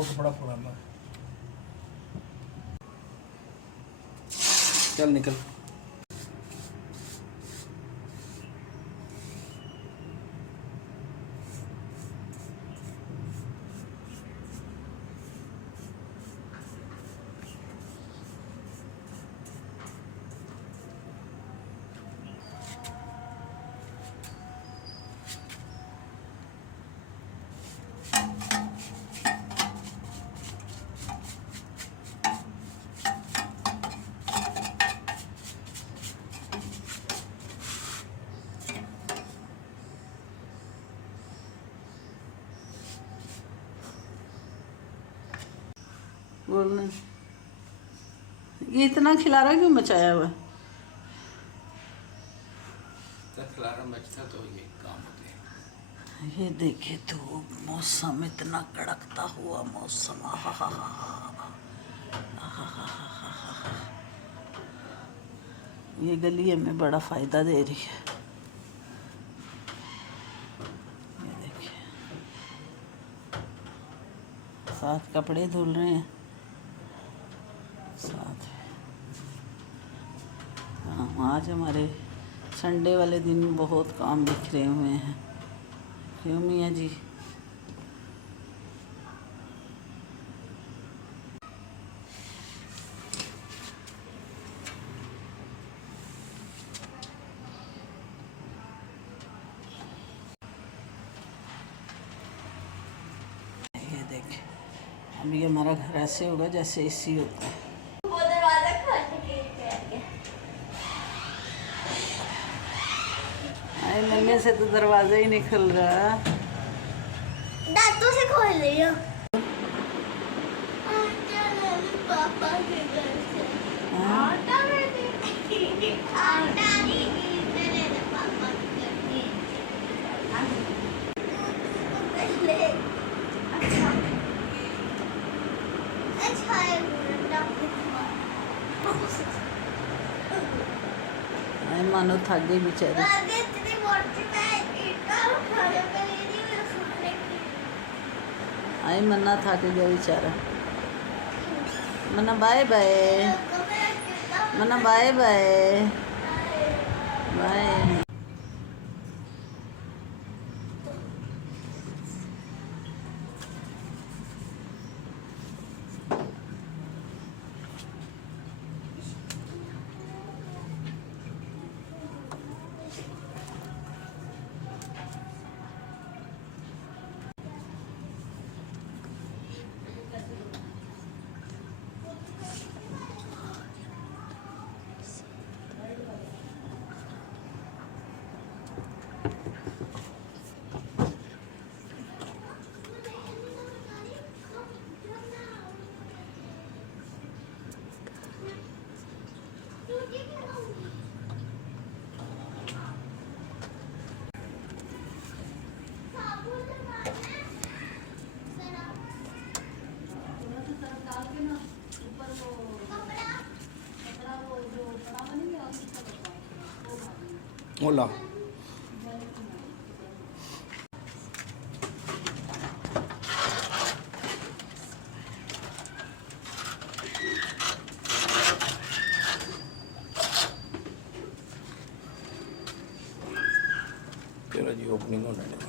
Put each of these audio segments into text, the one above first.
वो कपड़ा पुराना है। चल निकल। बोलने ये इतना खिलारा क्यों मचाया हुआ है? खिलारा मचता तो ये काम होते हैं। ये देखे तो मौसम इतना कड़कता हुआ मौसम। ये गली हमें बड़ा फायदा दे रही है। ये देखिए साथ कपड़े धुल रहे हैं साथ। हाँ आज हमारे संडे वाले दिन बहुत काम बिखरे हुए हैं। क्यों मियाँ जी? ये देखें अभी हमारा घर ऐसे होगा जैसे एसी होता है। अरे मम्मी से तो दरवाजा ही नहीं खुल रहा। दांतों से खोल रही हो। पापा के घर से आटा आटा नहीं मेरे पापा के घर से। अच्छा अच्छा है अरे मानो थक गई बेचारी। इतनी मोटी मैं इतना खाने पे नहीं सोने की। आई मन्ना थक गया बेचारा। मन्ना बाय बाय। मन्ना बाय बाय बाय। ओला तेरा जी ओपनिंग होने लगी।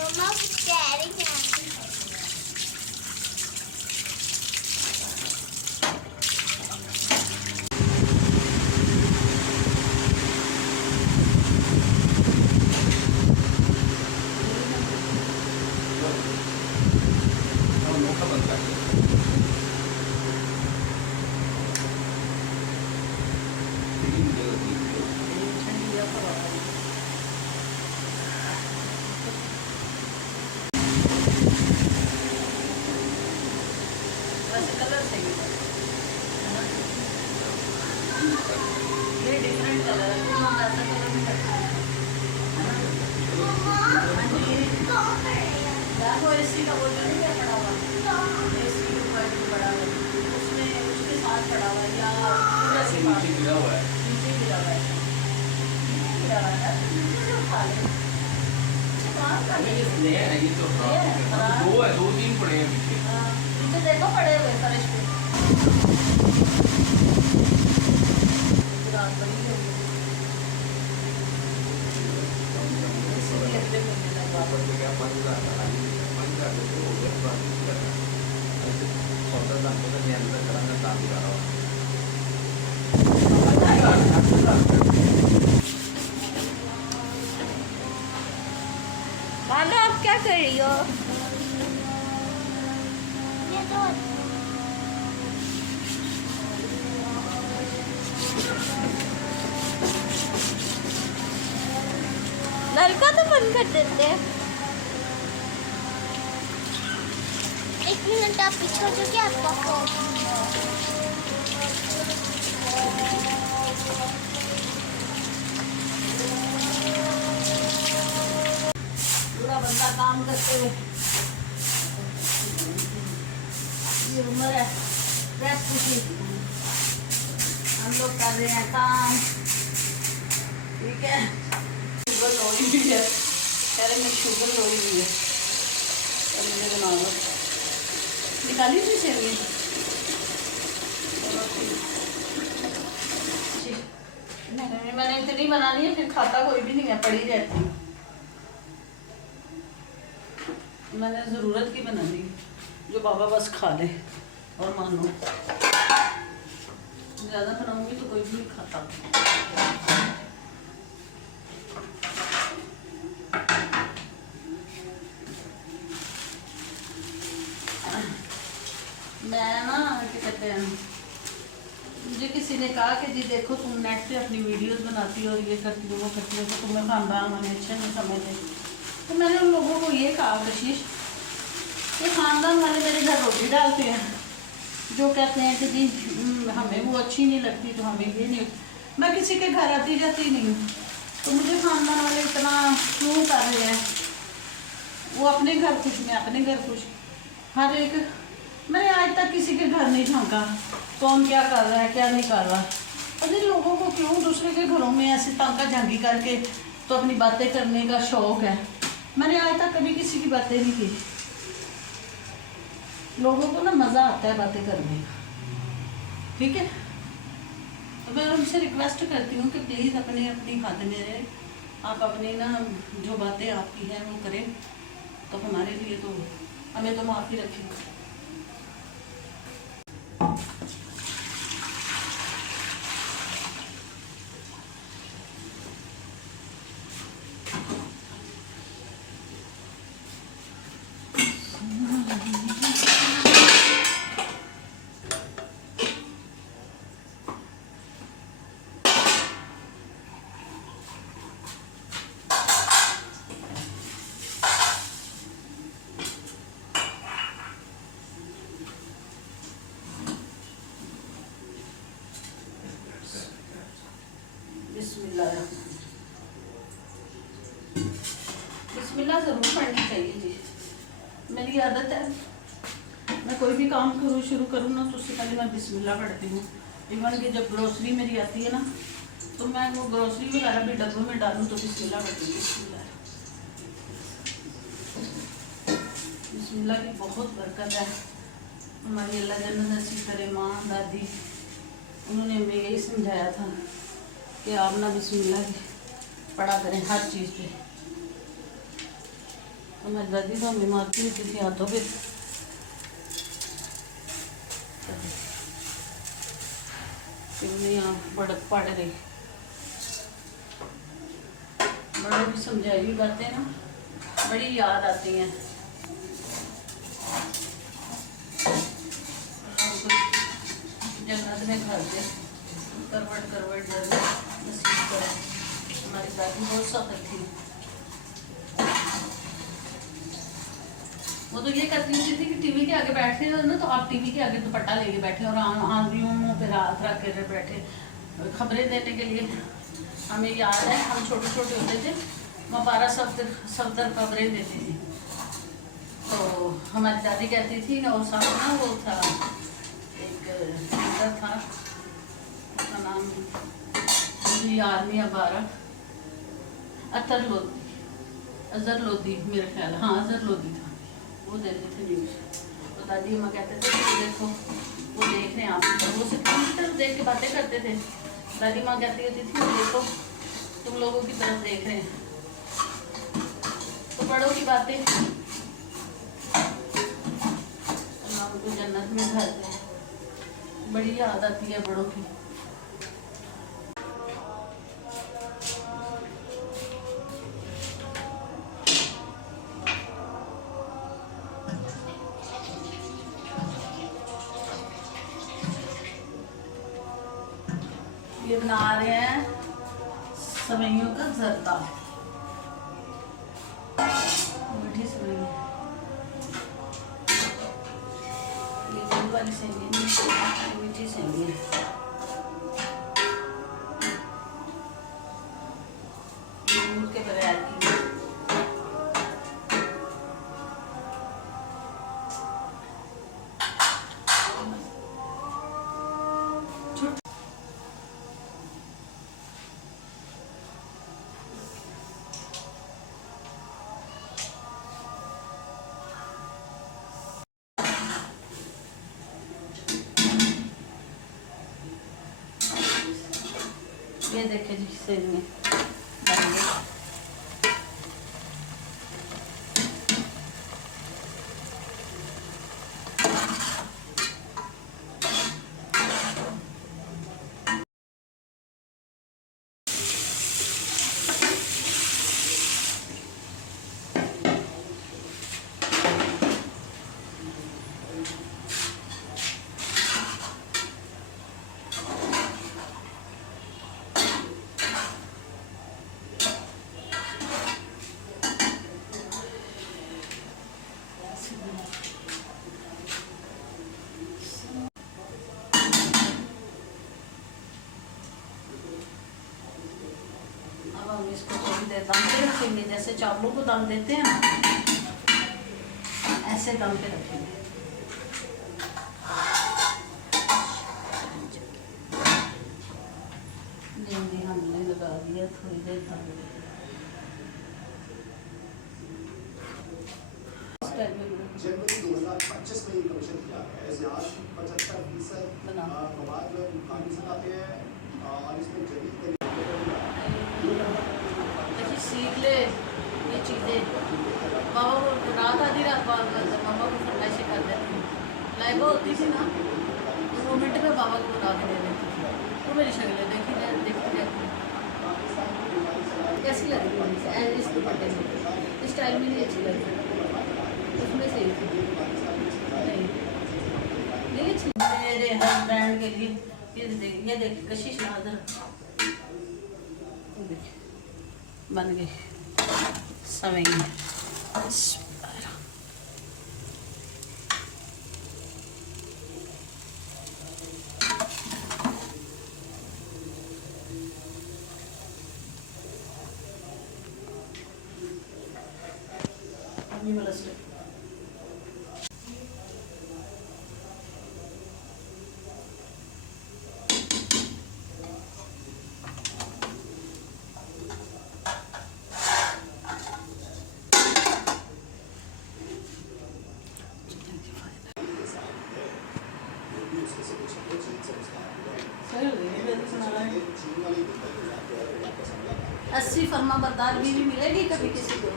मम्मा कैरी कैंडी अनोखा बनता है। वैसे कलर सही है। ये डिफरेंट कलर है। हम ऐसा कलर नहीं करते हैं। देखो एसी का वो जो नहीं है पड़ा हुआ, एसी के ऊपर जो पड़ा हुआ उसमें उसके बाहर पड़ा हुआ है या पूरा ऐसे सिपा नीचे गिरा हुआ है। नीचे गिरा हुआ है, नीचे गिरा हुआ है, नीचे से उठा ले। कहाँ का नहीं, ये नया है, ये तो ये है, खराब। दो है, 2-3 पड़े हैं पीछे। नीचे देखो पड़े हुए फर्श पे। रात बड़ी हो गई। इसलिए अगले महीने तक वापस। ऊपर से क्या 5,000 का है, 5,000 तो हो गया, बात नहीं करना। ऐसे 14,000 का नियंत्रण कराना काम कर रहा हूँ। मानो आप क्या कर रही हो? ये तो लड़का तो बंद कर देते हैं। 1 मिनट आप पीछे हो जाओगे, आपका फोन। पूरा बंदा काम करते हुए ये उम्र है रेस्ट की, हम लोग कर रहे हैं काम। ठीक है, शुगर लोई हुई है, कह रहे मैं शुगर लोई हुई है, तो मुझे बना लो। निकाली थी सेवी? नहीं, मैंने इतनी बना ली है, फिर खाता कोई भी नहीं है, पड़ी रहती है। मैंने ज़रूरत की बना ली, जो बाबा बस खा ले और मानो। ज़्यादा बनाऊंगी तो कोई भी नहीं खाता। मैं ना क्या कहते हैं, मुझे किसी ने कहा कि जी देखो तुम नेट पे अपनी वीडियोस बनाती हो और ये करती हो वो करती हो, तो तुम्हें खानदान वाले अच्छे नहीं समझते। तो मैंने उन लोगों को ये कहा कशिश, ये खानदान वाले मेरे घर रोटी डालते हैं, जो कहते हैं कि जी हमें वो अच्छी नहीं लगती तो हमें ये नहीं। मैं किसी के घर आती जाती नहीं हूँ, तो मुझे खानदान वाले इतना क्यों कर रहे हैं? वो अपने घर खुश, मैं अपने घर खुश। हर एक, मैंने आज तक किसी के घर नहीं झांका कौन क्या कर रहा है क्या नहीं कर रहा। और इन लोगों को क्यों दूसरे के घरों में ऐसे तांका झांकी करके तो अपनी बातें करने का शौक है। मैंने आज तक कभी किसी की बातें नहीं की। लोगों को ना मज़ा आता है बातें करने का, ठीक है। तो मैं उनसे रिक्वेस्ट करती हूँ कि प्लीज़ अपने अपनी हद में रहे, आप अपनी ना जो बातें आपकी हैं वो करें, तो हमारे लिए तो हमें तो माफ़ी रखें। बिस्मिल्लाह ज़रूर पढ़नी चाहिए जी, मेरी आदत है। मैं कोई भी काम शुरू करूँ ना तो उससे पहले मैं बिस्मिल्लाह पढ़ती हूँ। इवन कि जब ग्रोसरी मेरी आती है ना तो मैं वो ग्रोसरी वगैरह भी डब्बों में डालूँ तो बिस्मिल्लाह पढ़ती हूँ। बिस्मिल्लाह की बहुत बरकत है। हमारी अल्लाह जन्नत नसीब करे। माँ दादी उन्होंने हमें यही समझाया था कि आप ना बिस्मिल्लाह की पढ़ा करें हर चीज़ पे। हमारी दादी तो हमें मारती होती थी हाथों पे। यहाँ पढ़ रही, बड़े भी समझाई हुई बातें ना बड़ी याद आती हैं। जन्नत में घर दे करवट करवट नसीब करे। हमारी दादी बहुत सख्त थी। वो तो ये करती होती थी कि टीवी के आगे बैठते हो ना तो आप टीवी के आगे दुपट्टा लेके बैठे और आंधियों मुँह पे हाथ रख के बैठे खबरें देने के लिए। हमें याद है हम छोटे छोटे होते थे, वहाँ 12 सफ्तर खबरें देती थी। तो हमारी दादी कहती थी और सामने वो था एक ब्रदर था, उसका नाम मुझे याद नहीं है 12 अतर लोधी, अजहर लोधी मेरे ख्याल, हाँ अजहर लोधी था। वो देते थे न्यूज़, तो दादी अम्मा कहते थे कि देखो वो देख रहे हैं आप, वो सिर्फ कंप्यूटर देख के बातें करते थे। दादी माँ कहती होती थी देखो तुम लोगों की तरफ देख रहे हैं, तो बड़ों की बातें अल्लाह उनको जन्नत में घर दे। बड़ी याद आती है बड़ों की। ये बना रहे हैं सवैयों का जर्दा, मीठी सवैयाँ। ये दूध वाली सेवइयाँ नहीं, मीठी सेवइयाँ। दूध के बगैर की ये देखे जी सेवइयाँ बन गई। अब हम इसको थोड़ी देर दम पे रखेंगे, जैसे चावलों को दम देते हैं ना, ऐसे दम पे रखेंगे। जल्दी हमने लगा दिया, थोड़ी देर दम जनवरी 2025 में ये कमीशन किया है। इतिहास 75% बना मवाद जो पानी से आते हैं और इसमें जदीद देखिए सीख ले ये चीज़ें। बाबा को रात आधी रात बाद मामा को फरमाइशें कर देती थी, लाइबा होती थी ना, तो वो मिनट में बाबा को बता के दे देती थी। तो मेरी शक्लें देखती रहती कैसी लगती है इस दुपट्टे में, इस स्टाइल में नहीं अच्छी लगती, उसमें सही थी नहीं अच्छी। मेरे हस्बैंड के लिए ये देखिए कशिश नाजर बन गई सवैयाँ। अभी वाला स्टेप सही हो गई है, सुना रहा है। 80 फर्मा बरदार बीवी मिलेगी कभी किसी को?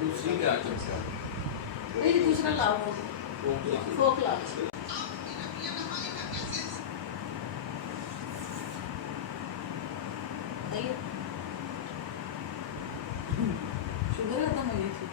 दूसरी क्या चमचा नहीं दूसरा लाओ, फोक लाओ। शुगर खत्म हो गई थी।